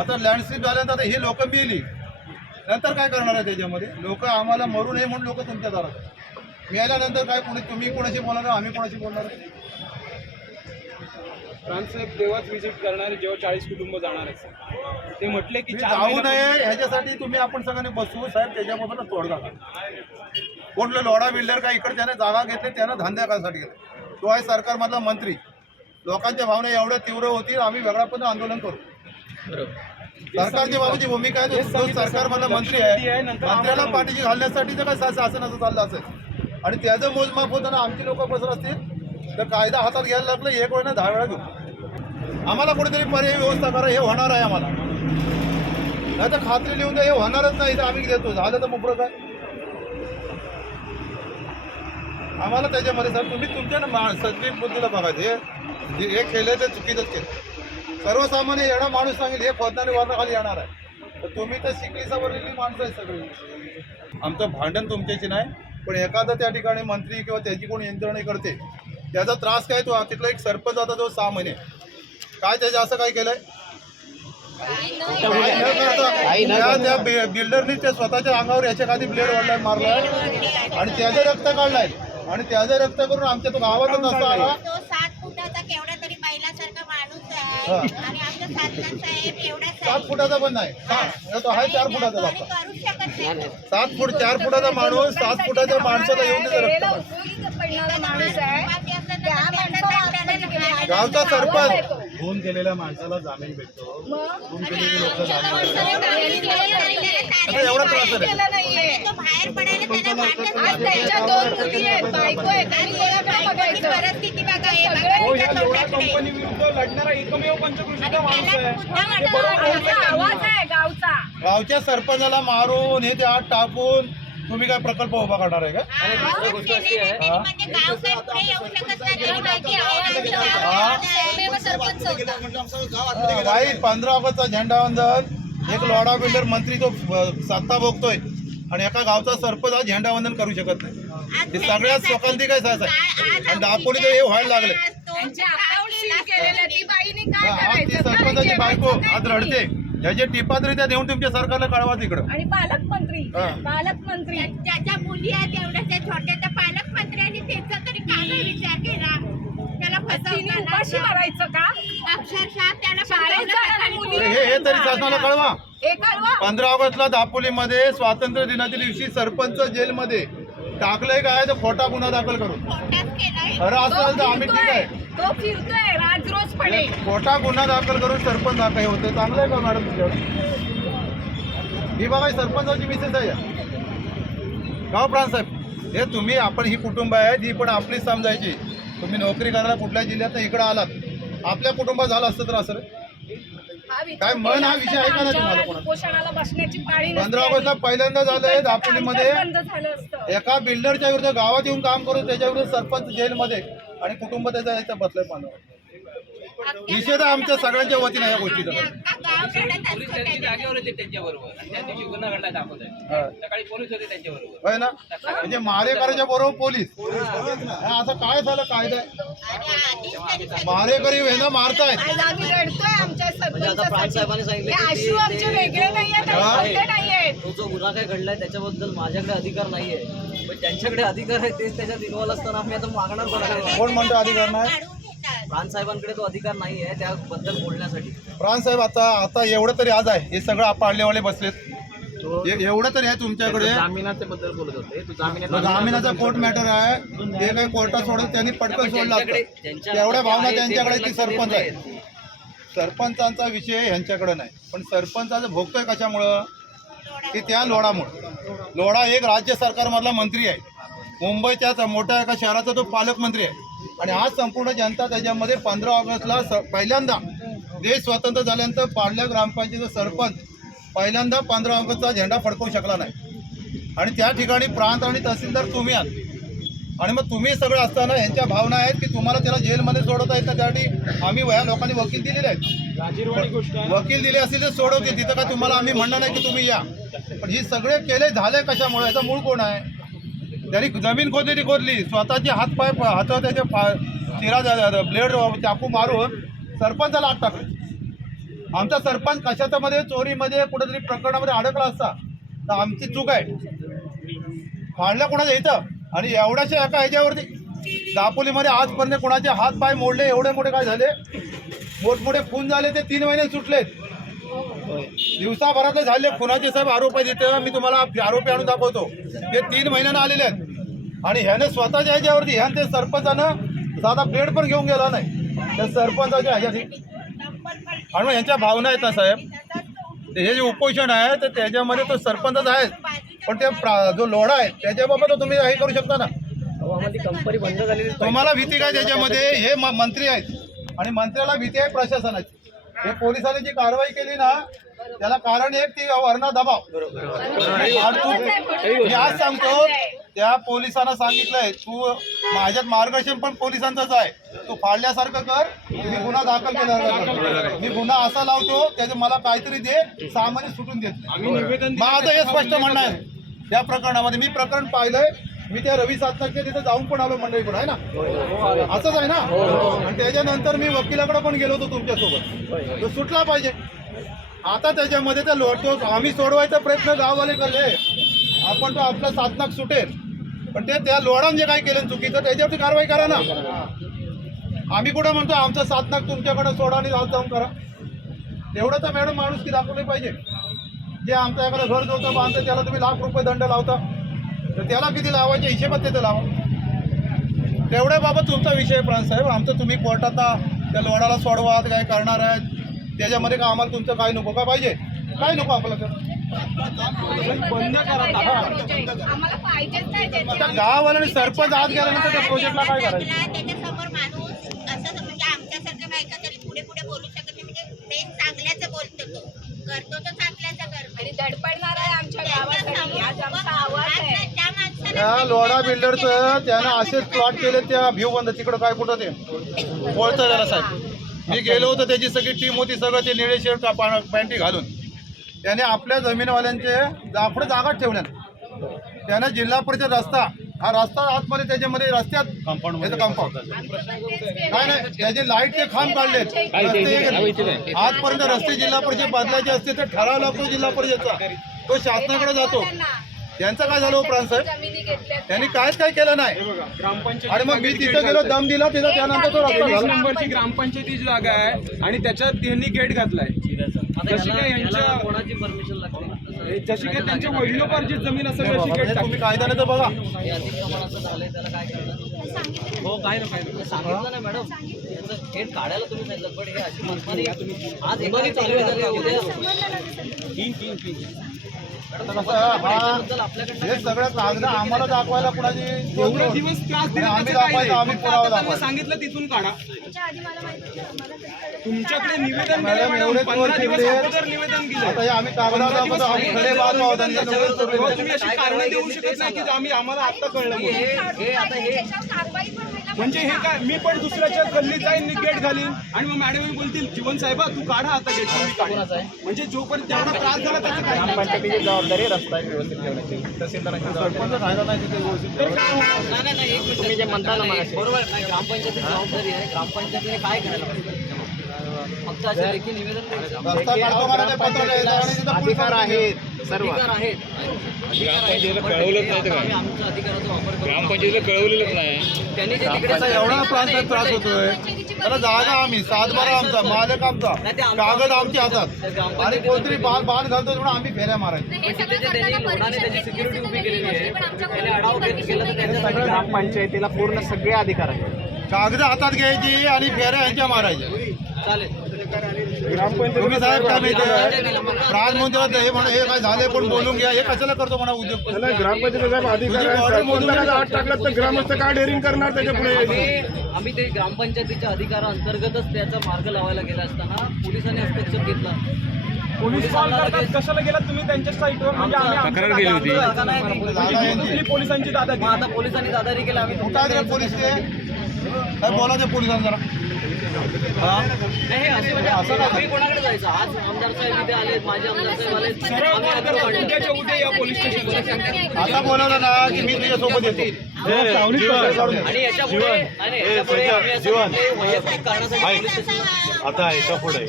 आता लँडस्लिप झाल्यानंतर आता ही लोक मिली. नंतर काय करणार आहे त्याच्यामध्ये? लोक आम्हाला मरू नये म्हणून लोक तुमच्या दारात. मिळाल्यानंतर काय कोणी तुम्ही कोणाशी बोलणार? आम्ही कोणाशी बोलणार? फ्रान्ससाहेब तेव्हाच व्हिजिट करणार जेव्हा चाळीस कुटुंब जाणार आहे ते म्हटले की जाऊ नये ह्याच्यासाठी तुम्ही आपण सगळ्यांनी बसवू साहेब त्याच्यापासून तोडगा. कुठलं लोढा बिल्डर काय इकडे त्याने जागा घेतली त्यानं धंद्या करायसाठी घेतले. तो आहे सरकारमधला मंत्री. लोकांच्या भावना एवढ्या तीव्र होतील आम्ही वेगळा पण आंदोलन करू. सरकारची बाबूची भूमिका आहे तो- तो सरकारमधला मंत्री आहे मंत्र्याला पाठीशी घालण्यासाठी तर काय शासनाचं चाललं असेल. आणि त्याचं मोजमाप होताना आमची लोक बसत असतील तर कायदा हातात घ्यायला लागलं एक वेळा दहा वेळा घेऊ. आम्हाला कुठेतरी पर्यायी व्यवस्था करा हे होणार आहे आम्हाला. नाही तर खात्री लिहून द्या हे होणारच नाही तर आम्ही देतो झालं तर मोकळं काय? आम्हाला त्याच्यामध्ये सर तुम्ही तुमच्या ना मा- सजवी बुद्धीला बघायचं हे जे हे केलं ते चुकीचंच केलं सर्वसामान्य एवढा माणूस सांगेल हे खोदणारे खाली येणार आहे. तर तुम्ही तर शिकली सवरलेली माणसं आहे सगळी. आमचं भांडण तुमच्याशी नाही पण एखादा त्या ठिकाणी मंत्री किंवा त्याची कोणी यंत्रणा करते त्याचा त्रास काय तो तिथला एक सरपंच आता जो सहा महिने. काय त्याचं असं काय केलंय? त्या- त्या बिल्डरनी ते स्वतःच्या अंगावर याच्या खाली ब्लेड वाढलाय मारलाय. आणि त्याचं रक्त काढलाय. आणि त्याचं रक्त करून आमच्या तो गावातच नसता आला. हा. आणि आमचा साधना साहेब एवढाच आहे. सात फुटाचा पण नाही. तो आहे चार फुटाचा कोणी बाप्पा. करू शकत नाही. सात फुट चार फुटाचा माणूस सात फुटाच्या माणसाला येऊन देतं रक्त. माणूस आहे. त्या माणसाला गावचा सरपंच. खून केलेल्या माणसाला जामीन भेटतो. खून केलेली लोक आता एवढा त्रास आहे. तो बाहेर पडायला त्याला वाटत आज त्यांच्या दोन मुली आहेत. बायको आहेत आणि कोणा काय बघायचं परिस्थिती बघा हे सगळे बघा, हो, या इथं लोढा तोंडाकडे. कंपनी विरुद्ध लढणारा एकमेव पंचकृषीचा माणूस आहे. हे गावच्या सरपंचाला मारून हे ते आत टाकून तुम्ही काय प्रकल्प उभा करणार आहे का? म्हणजे गाव काय पुढे येऊ शकत नाही तरी माहिती आहे आमचं गाव हा. एकमेव सरपंच होता. भाई पंधरा ऑगस्टचा झेंडा वंदन. एक लोडा बिल्डर मंत्री तो सत्ता भोगतोय. आणि एका गावचा सरपंच हा झेंडा वंदन करू शकत नाही. आज हे सगळ्यात शोकांतिक आहे? साहेब आज आणि दापोली तर हे व्हायला लागले. करायचं? सरपंचाची काय बायको आज रडते. ह्याचे टिपात्रित्या देऊन तुमच्या सरकारला कळवा तिकडं. आणि पालकमंत्री हा. पालकमंत्री. त्याच्या मुली आहेत एवढ्या त्या छोट्या त्या पालकमंत्र्यांनी त्याचा तरी काय विचार केला? त्याला तिने उपाशी फसवताना मारायचं का? अक्षरशः त्याला शाळेत फसवलं जाणाऱ्या खाली मुली- हे हे तरी शासनाला कळवा. हे कळवा. पंधरा ऑगस्टला दापोलीमध्ये स्वातंत्र्य दिनाच्या दिवशी सरपंच जेलमध्ये टाकलंय काय? तर खोटा गुन्हा दाखल करून. खोटाच केलाय. खरं असेल तर आम्ही ठीक आहे. तो फिरतोय राजरोजपणे खोटा गुन्हा दाखल करून सरपंच हा काही होते चांगलं आहे का मॅडम तुमच्याकडे? ही ही सरपंचाची मिसेस आहे गाव प्राणसाहेब हे तुम्ही आपण ही कुटुंब आहेत ही पण आपलीच समजायची. तुम्ही नोकरी करायला कुठल्या जिल्ह्यात इकडे आलात. आपल्या कुटुंबात झालं असतं तर असं काय मन हा विषय आहे का नाही आमच्यावर तुम्हाला बसण्याची पंधरा. ऑगस्टला पहिल्यांदा झालंय दापोलीमध्ये. एका बिल्डरच्या विरुद्ध गावात येऊन काम करून त्याच्या विरुद्ध सरपंच जेलमध्ये. आणि कुटुंब त्याच्या याच्या बसलंय पाण्यावर निषेध आहे आमच्या सगळ्यांच्या वतीने या गोष्टीचा. पोलीस त्यांची जागेवर होते त्यांच्याबरोबर. आणि त्या दिवशी गुन्हा घडला दाखवत आहे. हा. सकाळी पोलीस होते त्यांच्याबरोबर. होय ना? म्हणजे मारेकऱ्याच्या बरोबर पोलीस. हा, असं काय झालं कायदा मारेकरी हे ना मारतायत सांगितलं हे की आशू ते- आमचे वेगळे नाहीयेत हा. आणि कोणते नाहीयेत. तो जो गुन्हा काय घडलाय त्याच्याबद्दल माझ्याकडे अधिकार नाहीये. पण ज्यांच्याकडे अधिकार आहे तेच त्याच्यात इन्व्हॉल्व असताना आम्ही आता मागणार कोणाकडे कोण म्हणतो अधिकार नाही? काढून घेतात प्राणसाहेबांकडे तो अधिकार नाहीये त्याबद्दल बोलण्यासाठी. प्राणसाहेब आता आता एवढं तरी आज आहे. हे सगळं पाडलेवाले बसलेत. ए- एवढं तरी आहे तुमच्याकडे? जामिनाच्या बद्दल बोलत होते. तो तो जामिनाचा कोर्ट मॅटर आहे. ते काही कोर्टात सोडत त्यांनी पटकन सोडलं तेवढ्या भावना त्यांच्याकडे की सरपंच आहे. सरपंचांचा विषय ह्यांच्याकडे नाही. पण सरपंचाचं भोगतोय कशामुळं? की त्या लोडामुळं लोढा एक राज्य सरकारमधला मंत्री आहे. मुंबईच्या मोठ्या एका शहराचा तो पालकमंत्री आहे. आणि आज संपूर्ण जनता त्याच्यामध्ये पंधरा ऑगस्टला स पहिल्यांदा देश स्वतंत्र झाल्यानंतर पाडल्या ग्रामपंचायतीचा सरपंच पहिल्यांदा पंधरा ऑगस्टचा झेंडा फडकवू शकला नाही. आणि त्या ठिकाणी प्रांत आणि तहसीलदार तुम्ही आहात. आणि मग तुम्ही सगळं असताना ह्यांच्या भावना आहेत की तुम्हाला त्याला जेलमध्ये सोडवता येतं? त्यासाठी आम्ही वया लोकांनी वकील दिलेले आहेत. वकील दिले असतील तर सोडवतील. तिथं काय तुम्हाला आम्ही म्हणणार नाही की तुम्ही या. पण ही सगळे केले झाले कशामुळे? याचा मूळ कोण आहे? त्यांनी जमीन खोदली खोदली स्वतःचे हात पाय हातावर त्याचे पा चिरा ब्लेड चाकू मारून सरपंचाला आत टाकले. आमचा सरपंच कशाच्या मध्ये चोरीमध्ये कुठेतरी प्रकरणामध्ये अडकला असता. तर आमची चूक आहे. फाडलं कोणाचं इथं आणि एवढ्याशा एका ह्याच्यावरती दापोलीमध्ये आजपर्यंत कोणाचे हात पाय मोडले एवढे मोठे काय झाले? मोठमोठे खून झाले ते तीन महिने सुटलेत. दिवसाभरातले झाले खुनाचे साहेब आरोप आहेत इथं. मी तुम्हाला आरोपी आणून दाखवतो. ते तीन महिन्यानं आलेले आहेत. आणि ह्याने स्वतःच्या ह्याच्यावरती ह्यानं ते सरपंचानं साधा ब्लेड पण घेऊन गेला नाही. त्या सरपंचाच्या ह्याच्यात आणि मग भावना आहेत ना साहेब? ते हे जे उपोषण आहे तर त्याच्यामध्ये तो सरपंचच आहे. पण ते प्रा- जो लोढा आहे त्याच्याबाबत तुम्ही हे करू शकता ना. कंपनी बंद झालेली तुम्हाला भीती काय त्याच्यामध्ये? हे मंत्री आहेत. आणि मंत्र्याला भीती आहे प्रशासनाची. हे पोलिसांनी जी कारवाई केली ना त्याला कारण एक ती वर्ण दबाव. आज सांगतो त्या पोलिसांना सांगितलंय तू माझ्यात मार्गदर्शन पण पोलिसांचंच आहे. तू फाडल्यासारखं कर मी गुन्हा दाखल केला मी गुन्हा असा लावतो त्याचे मला काहीतरी दे सामान्य सुटून देत नाही. आम्ही निवेदन माझं हे स्पष्ट म्हणणं आहे. त्या प्रकरणामध्ये मी प्रकरण पाहिलंय. मी त्या रवी सातनाच्या तिथे जाऊन पण आलो मंडळीकडे आहे ना? असंच आहे ना? आणि त्याच्यानंतर मी वकिलाकडे पण गेलो होतो तुमच्यासोबत. तो सुटला पाहिजे. आता त्याच्यामध्ये त्या लोटतो आम्ही सोडवायचा प्रयत्न गाववाले करले. आपण तो आपला सातनाक सुटेल. पण ते त्या लोडान जे काही केलं चुकीचं त्याच्यावरती कारवाई करा ना. आम्ही कुठं म्हणतो आमचं सातनाक तुमच्याकडे सोडा आणि जाऊन करा. तेवढं तर मॅडम माणूस की दाखवली पाहिजे. जे आमचं एखादं घर जोतं बांधतं त्याला तुम्ही लाख रुपये दंड लावता. तर त्याला किती लावायचे? हिशेबात तिथे लावा. तेवढ्याबाबत तुमचा विषय साहेब. आमचं तुम्ही कोर्टात त्या लोडाला सोडवा ते काय करणार आहे त्याच्यामध्ये का आम्हाला तुमचं काय नको? का पाहिजे? काय नको आपलं तर बंद करा सरपंच आत गेल्यानंतर त्या प्रोजेक्टला काय करायचं? म्हणजे आमच्यासारख्या बायका तरी पुढे पुढे बोलू शकत नाही. म्हणजे मेन चांगल्याचं बोलतो तो. करतो तो चांगल्याचं करतो आणि धडपडणार आहे आमच्या गावासाठी आज आमचा आवाज आहे त्या लोढा बिल्डरचं त्यानं असेच प्लॉट केले त्या व्ह्यू बंद तिकडं काय कुठं ते? कोळतळ्याला साहेब. मी गेलो होतो त्याची सगळी टीम होती सगळं ते निळे शर्ट पॅन्टी घालून. त्याने आपल्या जमीनवाल्यांचे जा- पुढे जागाच ठेवल्या त्यानं जिल्हा परिषद रस्ता हा रस्ता आतमध्ये त्याच्यामध्ये रस्त्यात कंपाऊंड कंपाऊंड नाही नाही त्याचे लाईटचे खांब काढलेत रस्ते हे केले. आजपर्यंत रस्ते जिल्हा परिषद बदलायचे असते तर ठराव लागतो जिल्हा परिषदचा. तो शासनाकडे जातो. त्यांचं काय झालं हो प्राणसाहेब जमिनी घेतल्या त्यांनी काहीच काय केलं नाही. हे बघा ग्रामपंचायत आणि मग मी तिथं गेलो दम दिला तिथं त्यानंतर तो रस्ता नंबरची ग्रामपंचायतीची जागा आहे आणि त्याच्यात त्यांनी गेट घातलाय. जशी काय यांच्या- जशी काय त्यांच्या वडिलोपार्जित जमीन असेल तशी गेट तुम्ही कायद्याने तर बघा. हे अतिक्रमणाचं झालंय त्याला काय करणार हो काय ना काय सांगितलं ना मॅडम. गेट काढायला तुम्ही सांगितलं पण हे अशी मनमानी आज एकाने चालू झाली उद्या आता कसं हा हे सगळं कागद आम्हाला दाखवायला कुणाची एवढे दिवस त्रास दिला आम्ही दाखवायचं. आम्ही पुरावा दाखवायचा. सांगितलं तिथून काढा तुमच्याकडे निवेदन दिलं? आम्ही. तुम्ही अशी कारण देऊ शकत नाही की आम्ही आम्हाला आता कळलं म्हणजे हे काय? मी पण दुसऱ्याच्या गल्लीत जाईन गेट घालीन. आणि मग मॅडम बोलतील जीवन साहेबा तू काढा आता गेट म्हणजे जोपर्यंत तेवढा त्रास झाला त्याचं काय? जबाबदारी रस्ता व्यवस्थित ठेवण्याची. तहसीलदारांची सरपंच राहिला नाही तिथे व्यवस्थित नाही नाही नाही एक मिनिट. तुम्ही जे म्हणता ना. बरोबर ग्रामपंचायतीची जबाबदारी आहे. ग्रामपंचायतीने काय करायला पाहिजे? फक्त असे लेखी निवेदन द्यायचं. अधिकार आहेत सर्व. अधिकार आहेत. अधिकार आहेत. पण आम्ही आमच्या अधिकाराचा वापर करतो. ग्रामपंचायतीला कळवलेलंच नाही. त्यांनी जे तिकडे आता एवढा प्रांतात त्रास होतोय. त्याला जागा आम्ही सातबारा आमचा मालक आमचा. कागद आमच्या हातात. आणि कोणतरी बाण बाण घालतो म्हणून आम्ही फेऱ्या मारायच्या हे तिथे सगळं करताना त्याची आहे. पण आमच्या केलं तर ग्रामपंचायतीला पूर्ण सगळे अधिकार आहेत. कागद हातात घ्यायची आणि फेऱ्या यांच्या मारायच्या. चालेल तुम्ही साहेब काय माहिती प्राण म्हणतो हे म्हणा हे काय झाले पण बोलून घ्या हे कशाला करतो म्हणा उद्योग ग्रामपंचायत साहेब अधिकार तुझी आहे. order मोजून सरपंचाला घ्या. आत टाकलं तर ग्रामस्थ काय डेअरिंग करणार त्याच्या पुढे आम्ही आम्ही ते ग्रामपंचायतीच्या अधिकाराअंतर्गतच त्याचा मार्ग लावायला गेला असताना पोलिसांनी हस्तक्षेप घेतला पोलीस कॉल करतात कशाला गेलात तुम्ही त्यांच्या साईटवर म्हणजे आम्ही आमची तक्रार केली होती. दादा- आता नाही ती. जागा ही यांची. कुठली पोलिसांची मग आता पोलिसांनी दादारी केला आम्ही काय ते पोलीस ते काय बोला ते पोलिसांना जरा नाही हे असे म्हणजे असं आम्ही कोणाकडे जायचं? आज आमदार साहेब इथे आले माझे आमदार साहेब आले सरळ आम्ही कॉल अर्ज करा काढला. उद्याच्या उद्या या पोलीस स्टेशनवर आता बोलावलं ना की मी तुझ्यासोबत येतो. काढून आणि याच्यापुढे नाही, नाही, याच्यापुढे आम्ही असं म्हणतोय, वैयक्तिक कारणासाठी पोलीस स्टेशनला आता एका पुढे.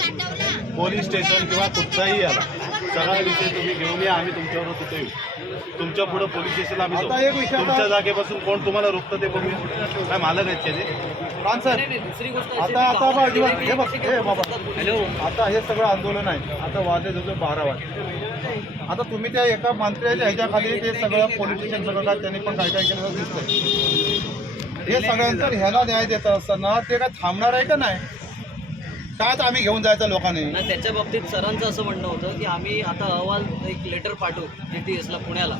पोलीस स्टेशन किंवा कुठचाही आला सगळा विषय तुम्ही घेऊन या आम्ही तुमच्यावर तिथे येऊ. तुमच्यापुढे पोलीस स्टेशनला आम्ही जाऊ. तुमच्या जागेपासून कोण तुम्हाला रोखतं ते बघूया. काय मालक आहेत ते प्राण सर नाही, नाही, दुसरी गोष्ट अशी आता आता बघ हे बघ गावामध्ये हे बघ हे बाबा. हॅलो आता हे सगळं आंदोलन आहे. आता वाजले जवळ बारा वाजले. आता तुम्ही त्या एका मंत्र्याच्या ह्याच्याखाली ते सगळं पोलीस स्टेशन सगळं काय त्यांनी पण काय काय केलं दिसतंय. हे सगळ्यांचं ह्याला न्याय देत असताना ते काय थांबणार आहे का नाही? काय आम्ही घेऊन जायचं लोकांनी. ना त्याच्या बाबतीत सरांचं असं म्हणणं होतं की आम्ही आता अहवाल एक लेटर पाठवू जी टी एसला पुण्याला.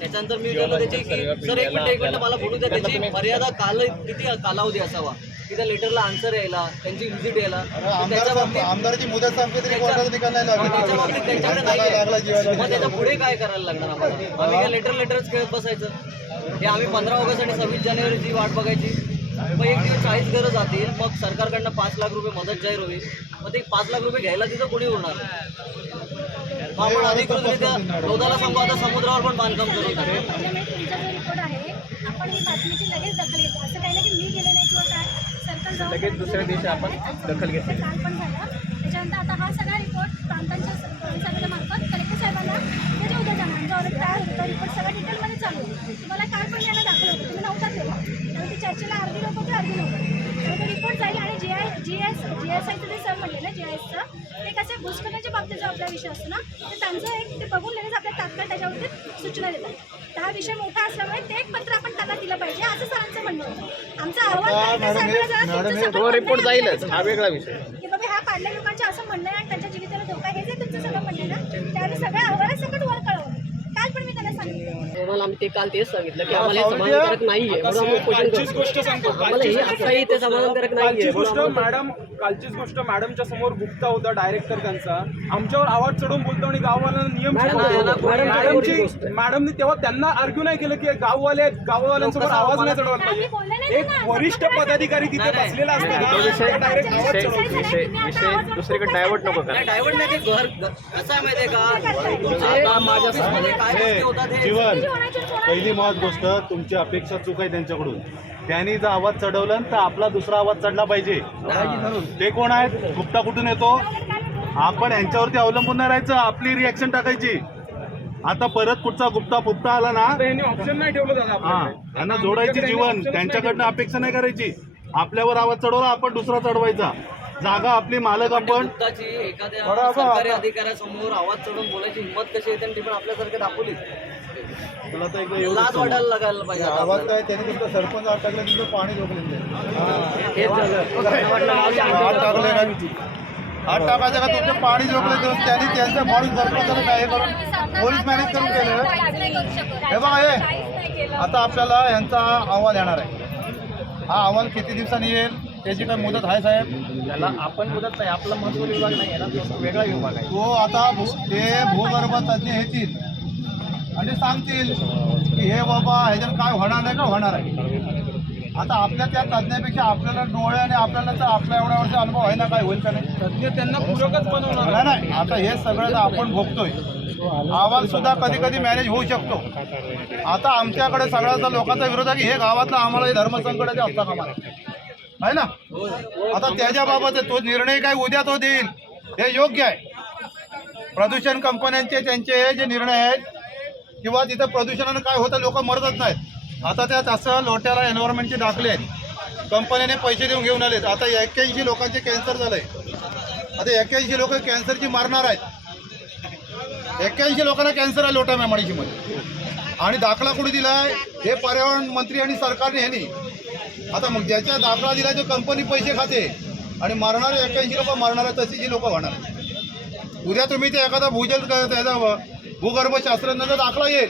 त्याच्यानंतर मी विचारलं त्याची की सर एक मिनिट एक मिनिट मला बोलू द्या त्याची मर्यादा काल किती कालावधी असावा? की त्या लेटरला आन्सर यायला त्यांची व्हिजिट यायला. त्याच्या बाबतीत आमदारची मुदत संपली तरी त्याच्या- कोर्टाचा निकाल नाही त्याच्या बाबतीत त्यांच्याकडे नाही. आहे. मग त्याच्या पुढे काय करायला लागणार आम्हाला? आम्ही काय लेटर लेटरच खेळत बसायचं. हे आम्ही पंधरा ऑगस्ट आणि सव्वीस जानेवारीची वाट बघायची. मग एक दिवस चाळीस घरं जातील मग सरकारकडनं पाच लाख रुपये मदत जाहीर होईल. मग ते पाच लाख रुपये घ्यायला तिथं कोणी उरणार? आपण अधिकृतरित्या लोधाला सांगू आता समुद्रावर पण बांधकाम करू तुमचा जो रिपोर्ट आहे आपण ही बातमीची लगेच दखल घेतो. असं काही नाही की मी गेले नाही किंवा काय सरकार जाऊन लगेच दुसऱ्या दिवशी आपण दखल घेतो काल पण झालं. त्याच्यानंतर आता हा सगळा रिपोर्ट प्रांतांच्या साहेबांमार्फत कलेक्टर साहेबांना त्याच्या उद्या जाणार जो ऑलरेडी तयार होता रिपोर्ट सगळ्या डिटेलमध्ये चालू तुम्हाला काल पण दाखल होतं. तुम्ही नव्हता तेव्हा. त्यामुळे ती चर्चेला अर्धी नव्हते त्यामुळे तो रिपोर्ट जाईल आणि जी एस जी एस आयचं जे सर म्हणले ना जी एसचं ते कसे भूस्खलनाच्या बाबतीत जो आपला विषय असतो ना तर त्यांचं एक ते बघून लगेच आपल्या तात्काळ त्याच्यावरती सूचना देतात. तर हा विषय मोठा असल्यामुळे ते एक पत्र आपण त्यांना दिलं पाहिजे असं सरांचं म्हणणं होतं. आमचा सगळं तो रिपोर्ट जाईलच हा वेगळा विषय. की बाबा ह्या पाडल्या लोकांचं असं म्हणणं आहे आणि त्यांच्या जीविताला धोका हे जे तुमचं सगळं म्हणणं आहे ना ते आम्ही सगळ्या काल पण मी त्यांना सांगितलं आम्हाला आम्ही ते काल तेच सांगितलं की आम्हाला हे समाधानकारक नाहीये. म्हणून आम्ही उपोषण करतो. सांगतो. आम्हाला हे आताही ते समाधानकारक नाहीये. म्हणून मॅडम कालचीच गोष्ट मॅडमच्या समोर गुप्ता होता डायरेक्टर त्यांचा. आमच्यावर आवाज चढवून बोलतो आणि गाववाल्यांना नियम मॅडमची. मॅडमने तेव्हा त्यांना आर्ग्यू नाही केलं की गाववाले गाववाल्यांसमोर आवाज नाही चढवायला बोलले पाहिजे. एक ना. वरिष्ठ पदाधिकारी तिथे. बसलेला असताना डायरेक्ट आवाज चढवतो. दुसरीकडे डायव्हर्ट नको डायव्हर्ट नाही ते घर घर- कसं आहे माहितीये का? माझ्या काय होतात हे? जीवन पहिली महत्त्व गोष्ट तुमची अपेक्षा चूक आहे त्यांच्याकडून. त्यांनी जर आवाज चढवला तर आपला दुसरा आवाज चढला पाहिजे. ते कोण आहेत? गुप्ता कुठून येतो? आपण यांच्यावरती अवलंबून नाही राहायचं. आपली रिॲक्शन टाकायची. आता परत कुठचा गुप्ता फुप्ता आला ना? ऑप्शन नाही ठेवलं हा. त्यांना जोडायची जीवन. त्यांच्याकडनं अपेक्षा नाही करायची. आपल्यावर आवाज चढवला आपण दुसरा चढवायचा. जागा आपली मालक आपण एखाद्या. सरकारी अधिकाऱ्यासमोर आवाज चढवून बोलायची हिंमत कशी आहे? त्यांनी पण आपल्यासारखे दाखवली. तुला तर एकदा एवढं लाज वाटायला लागायला पाहिजे. आता आवाज. काय त्यांनी तुमचं सरपंच आत टाकलं तिथं पाणी झोपलेलं तेच झालं. हात टाकले काय हात टाकायचं का तुमचं? पाणी झोपले दिवस त्यांनी त्यांचं म्हणून सरपंचाला काय हे करून पोलीस मॅनेज करून केलं? हे बघा हे. आता आपल्याला यांचा अहवाल येणार आहे. हा अहवाल किती दिवसांनी येईल त्याची काय मुदत आहे साहेब? त्याला आपण बोलत नाही आपला महत्त्व विभाग नाही आहे ना तो वेगळा विभाग आहे. तो आता ते भूगर्भ तज्ज्ञ येतील. आणि सांगतील की हे बाबा ह्याच्यात काय होणार नाही का होणार आहे. आता आपल्या त्या तज्ज्ञापेक्षा आपल्याला डोळे आणि आपल्याला तर आपल्या एवढ्या वर्ष अनुभव आहे ना काय होईल का नाही? त्यांना पूरकच बनवणार नाही नाही आता हे सगळं आपण भोगतोय. आवाज सुद्धा कधी कधी मॅनेज होऊ शकतो. आता आमच्याकडे सगळ्याचा लोकांचा विरोध आहे की हे गावातलं आम्हाला हे धर्मसंकटाचे असता कामा. आहे ना? आता त्याच्या बाबत तो निर्णय काय उद्या तो देईल हे योग्य आहे. प्रदूषण कंपन्यांचे त्यांचे जे निर्णय आहेत किंवा तिथं प्रदूषणानं काय होतं लोक मरतच नाहीत. आता त्यात असं लोट्याला एन्व्हायरमेंटचे दाखले आहेत. कंपन्याने पैसे देऊन घेऊन आलेत. आता एक्क्याऐंशी लोकांचे कॅन्सर झालंय. आता एक्क्याऐंशी लोक कॅन्सरची मारणार आहेत. एक्क्याऐंशी लोकांना कॅन्सर आहे लोटा मॅमाडीशीमध्ये आणि दाखला कुठे दिलाय हे पर्यावरण मंत्री आणि सरकारने ह्यानी आता मग ज्याच्या दाखला दिला तो कंपनी पैसे खाते. आणि मरणारे एक्क्याऐंशी लोक आहे तशी जी लोक होणार उद्या तुम्ही ते एखादा भूजल त्याचा भूगर्भ शास्त्रज्ञाचा दाखला येईल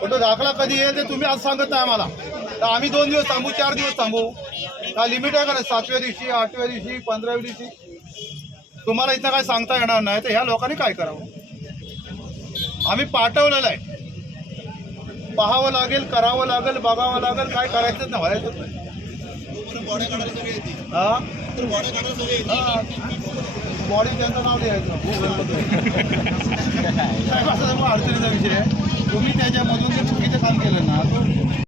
पण तो दाखला कधी येईल ते तुम्ही आज सांगत नाही आम्हाला. तर आम्ही दोन दिवस थांबू चार दिवस थांबू. का लिमिट आहे का नाही? सातव्या दिवशी आठव्या दिवशी पंधराव्या दिवशी? तुम्हाला इथं काय सांगता येणार नाही. तर ह्या लोकांनी काय करावं? आम्ही पाठवलेलं आहे. पाहावं लागेल करावं लागेल बघावं लागेल काय करायचं नाही व्हायचं नाही. हा. बॉडी त्यांचं नाव द्यायचं भूगर्भ काय अडचणीचा विषय आहे तुम्ही त्याच्यामधून जे चुकीचं काम केलं ना